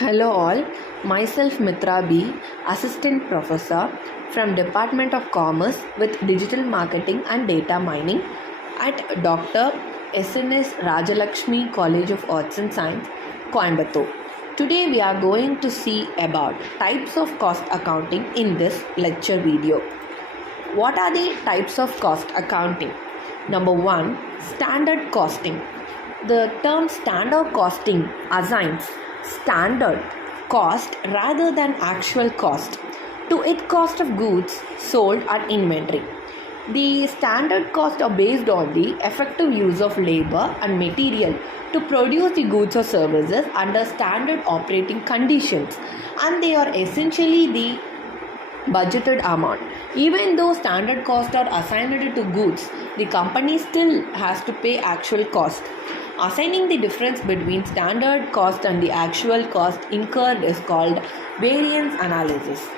Hello all, myself Ms.Mithra.B, Assistant Professor from Department of Commerce with Digital Marketing and Data Mining at Dr. S.N.S. Rajalakshmi College of Arts and Science, Coimbatore. Today we are going to see about types of cost accounting in this lecture video. What are the types of cost accounting? Number 1, standard costing. The term standard costing assigns standard cost rather than actual cost to its cost of goods sold and inventory. The standard costs are based on the effective use of labor and material to produce the goods or services under standard operating conditions, and they are essentially the budgeted amount. Even though standard costs are assigned to goods, the company still has to pay actual cost. Assigning the difference between standard cost and the actual cost incurred is called variance analysis.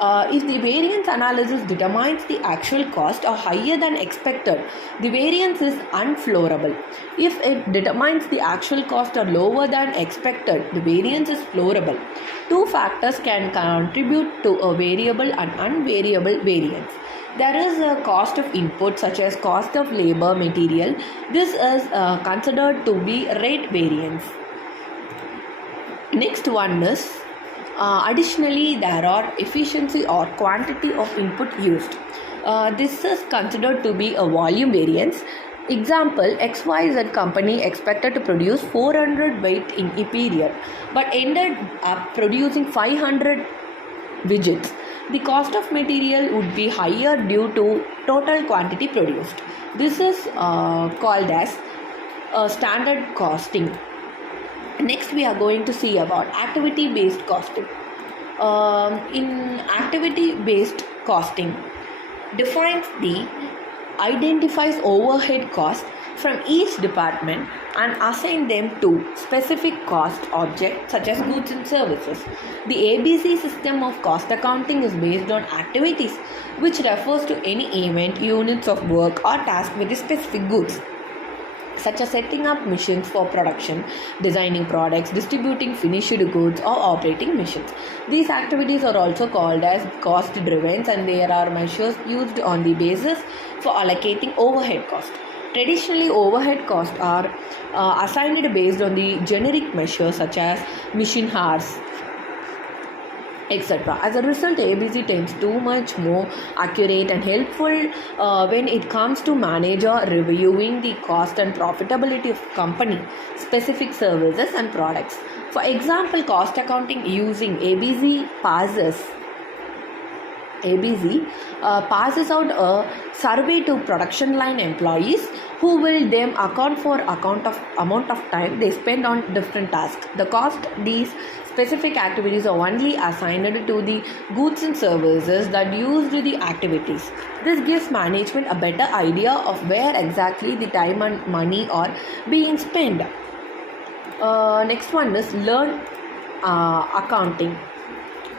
If the variance analysis determines the actual cost are higher than expected, the variance is unfloorable. If it determines the actual cost are lower than expected, the variance is floorable. Two factors can contribute to a variable and unvariable variance. There is a cost of input such as cost of labor material. This is considered to be rate variance. Next one is additionally there are efficiency or quantity of input used. This is considered to be a volume variance. Example, XYZ company expected to produce 400 weight in a period but ended up producing 500 widgets. The cost of material would be higher due to total quantity produced. This is called as standard costing. Next, we are going to see about activity-based costing. In activity-based costing, identifies overhead costs from each department and assign them to specific cost objects such as goods and services. The ABC system of cost accounting is based on activities, which refers to any event, units of work or task with specific goods, such as setting up machines for production, designing products, distributing finished goods, or operating machines. These activities are also called as cost driven, and there are measures used on the basis for allocating overhead cost. Traditionally, overhead costs are assigned based on the generic measures such as machine hours, etc. As a result, ABC tends to much more accurate and helpful when it comes to manager reviewing the cost and profitability of company specific services and products. For example, cost accounting using ABC passes out a survey to production line employees who will then account for amount of time they spend on different tasks. The cost these specific activities are only assigned to the goods and services that used the activities. This gives management a better idea of where exactly the time and money are being spent. Next one is learn accounting.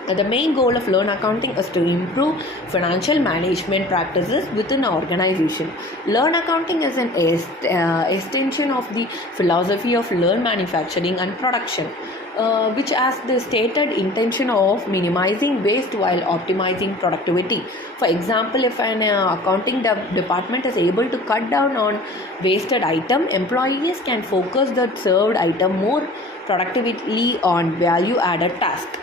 The main goal of learn accounting is to improve financial management practices within an organization. Learn accounting is an extension of the philosophy of learn manufacturing and production, which has the stated intention of minimizing waste while optimizing productivity. For example, if an accounting department is able to cut down on wasted item, employees can focus the served item more productively on value added task.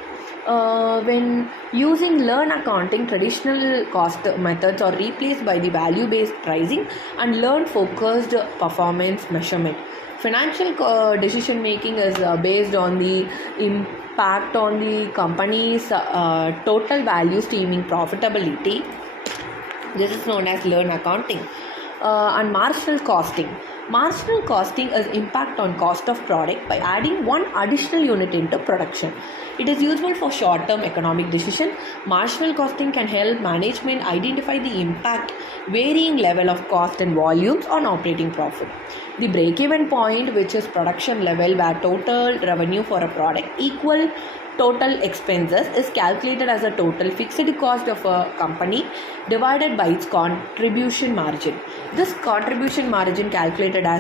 When using learn accounting, traditional cost methods are replaced by the value-based pricing and learn-focused performance measurement. Financial decision making is based on the impact on the company's total value streaming profitability. This is known as learn accounting. And marginal costing. Marginal costing is impact on cost of product by adding one additional unit into production. It is useful for short-term economic decision. Marginal costing can help management identify the impact varying level of cost and volumes on operating profit. The break-even point, which is production level where total revenue for a product equal total expenses, is calculated as a total fixed cost of a company divided by its contribution margin. This contribution margin calculated as